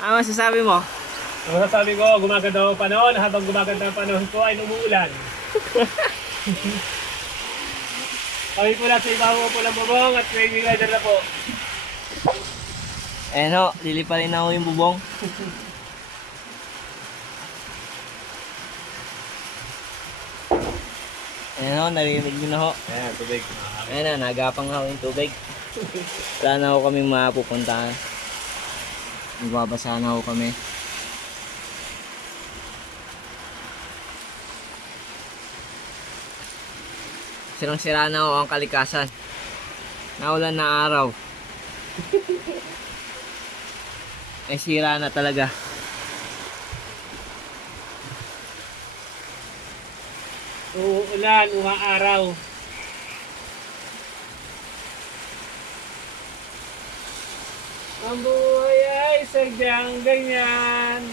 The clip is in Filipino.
Ano masasabi mo? Ang masasabi ko, gumaganda ang panahon. Habang gumaganda ang panahon ko ay umuulan. Kami po lang sa ibabaw po ng bubong at may rider na po. Ayan ho, lilipalin na ho yung bubong. Ayan ho, narinig nyo na ho. Ayan, tubig. Ayan na, nagapang na ho yung tubig. Wala na ho kami mapupuntahan. Magbabasa na ho kami. Sirang-sira na ho ang kalikasan. Naulan na araw. Ay sira na talaga. Uulan, umaaraw. Ang buhay ay sadyang ganyan.